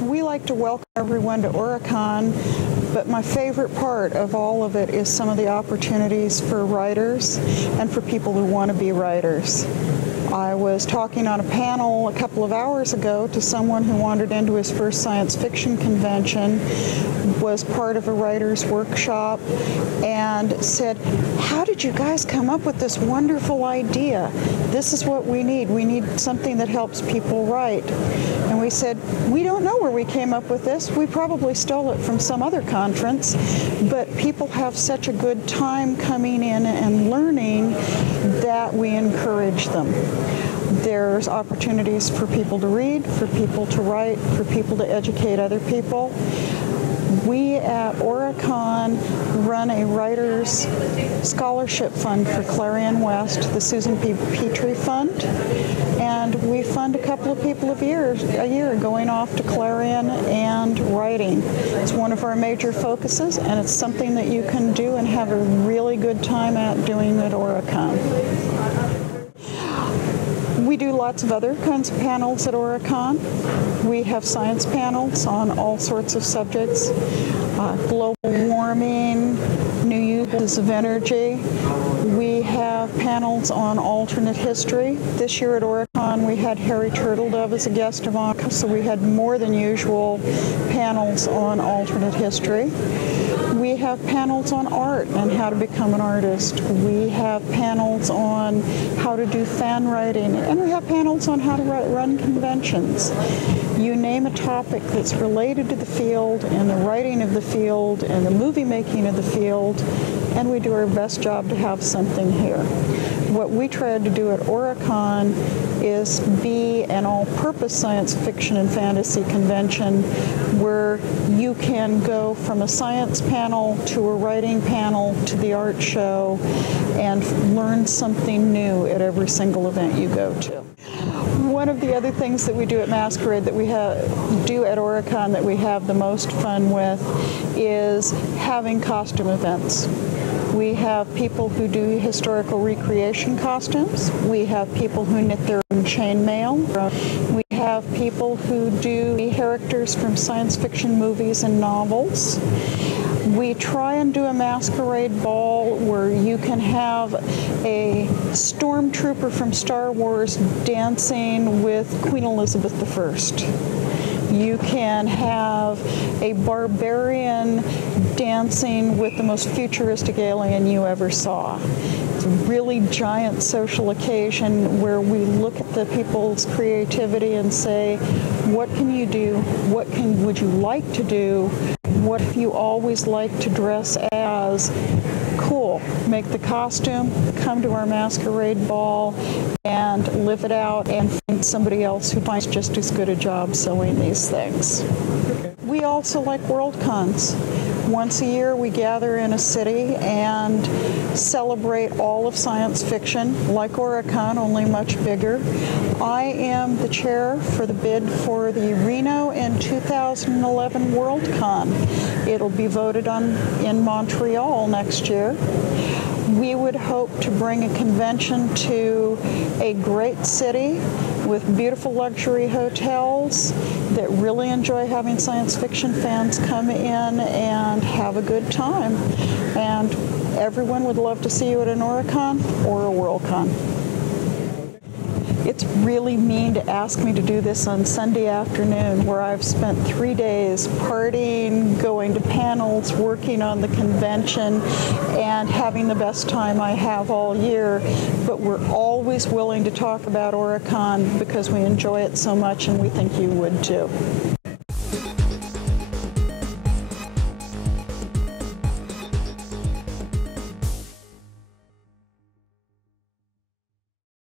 We like to welcome everyone to Orycon, but my favorite part of all of it is some of the opportunities for writers and for people who want to be writers. I was talking on a panel a couple of hours ago to someone who wandered into his first science fiction convention, was part of a writer's workshop, and said, "How did you guys come up with this wonderful idea? This is what we need. We need something that helps people write." And we said, "We don't know where we came up with this. We probably stole it from some other conference, but people have such a good time coming in and learning that we encourage them." There's opportunities for people to read, for people to write, for people to educate other people. We at Orycon run a writer's scholarship fund for Clarion West, the Susan P. Petrie Fund, and we fund a couple of people a year going off to Clarion and writing. It's one of our major focuses, and it's something that you can do and have a really good time at doing at Orycon. We do lots of other kinds of panels at Orycon. We have science panels on all sorts of subjects, global warming, new uses of energy. We have panels on alternate history. This year at Orycon we had Harry Turtledove as a guest of honor, so we had more than usual panels on alternate history. We have panels on art and how to become an artist. We have panels on how to do fan writing, and we have panels on how to run conventions. You name a topic that's related to the field and the writing of the field and the movie making of the field, and we do our best job to have something here. What we tried to do at Orycon is be an all-purpose science fiction and fantasy convention where you can go from a science panel to a writing panel to the art show and learn something new at every single event you go to. One of the other things that we do at Masquerade that we do at Orycon that we have the most fun with is having costume events. We have people who do historical recreation costumes. We have people who knit their own chainmail. We have people who do characters from science fiction movies and novels. We try and do a masquerade ball where you can have a stormtrooper from Star Wars dancing with Queen Elizabeth I. You can have a barbarian dancing with the most futuristic alien you ever saw. It's a really giant social occasion where we look at the people's creativity and say, what can you do? What would you like to do? What if you always like to dress as? Cool. Make the costume, come to our masquerade ball, and live it out and find somebody else who finds just as good a job sewing these things. We also like World Cons. Once a year we gather in a city and celebrate all of science fiction, like Orycon, only much bigger. I am the chair for the bid for the Reno in 2011 WorldCon. It'll be voted on in Montreal next year. We would hope to bring a convention to a great city with beautiful luxury hotels that really enjoy having science fiction fans come in and have a good time. And everyone would love to see you at an Orycon or a WorldCon. It's really mean to ask me to do this on Sunday afternoon where I've spent 3 days partying, going to panels, working on the convention, and having the best time I have all year. But we're always willing to talk about Orycon because we enjoy it so much and we think you would too.